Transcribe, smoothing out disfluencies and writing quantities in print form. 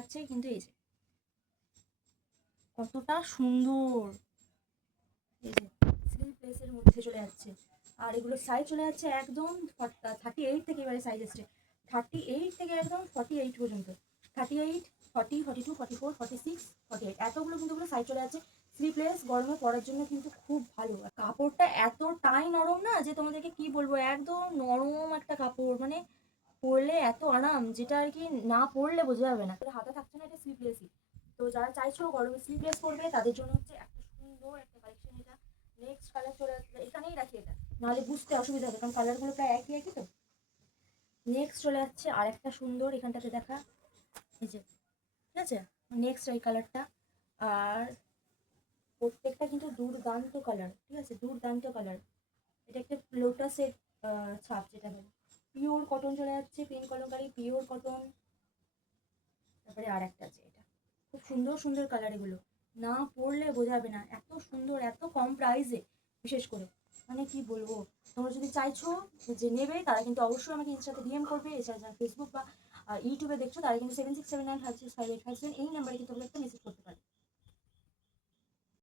যাচ্ছে, কিন্তু এই যে কতটা সুন্দর, এই যে স্লিভলেসের মধ্যে চলে যাচ্ছে। আর এগুলো সাইজ চলে যাচ্ছে একদম 38 থেকে, এবারে সাইজ এসছে 38 থেকে একদম 48 পর্যন্ত। 38, 40, 42, 44, 46, 48, এতগুলো কিন্তু ওগুলো সাইজ চলে যাচ্ছে। স্লিভলেস গরমে পরার জন্য কিন্তু খুব ভালো। আর কাপড়টা এতটাই নরম না যে তোমাদেরকে কি বলবো, একদম নরম একটা কাপড়, মানে পরলে এত আরাম, যেটা আর কি না পরলে বোঝা যাবে না। হাতে থাকছে না, এটা স্লিভলেসই। তো যারা চাইছো গরমে স্লিভলেস পরবে তাদের জন্য হচ্ছে একটা সুন্দর একটা কালেকশন এটা। নেক্সট কালার চলে আসবে, এখানেই রাখি এটা, নাহলে বুঝতে অসুবিধা হবে, কারণ কালারগুলো প্রায় একই একই তো। নেক্সট চলে যাচ্ছে আর একটা সুন্দর, এখানটাতে দেখা, এই যে, ঠিক আছে। নেক্সট এই কালারটা। আর প্রত্যেকটা কিন্তু দুর্দান্ত কালার, ঠিক আছে, দুর্দান্ত কালার। এটা একটা লোটাসের ছাপ, যেটা বলে পিওর কটন চলে যাচ্ছে, পিঙ্ক কলমকারি পিওর কটন। তারপরে আর একটা আছে, এটা খুব সুন্দর সুন্দর কালার, এগুলো না পরলে বোঝা যাবে না, এত সুন্দর, এত কম প্রাইসে, বিশেষ করে, মানে কি বলবো। তোমরা যদি চাইছো যে নেবে, তারা কিন্তু অবশ্যই আমাকে ইনস্টাতে ডিএম করবে। এছাড়া যারা ফেসবুক বা ইউটিউবে দেখছো, তারা কিন্তু 7679565857 এই নাম্বারে কিন্তু একটা মেসেজ করতে পারে।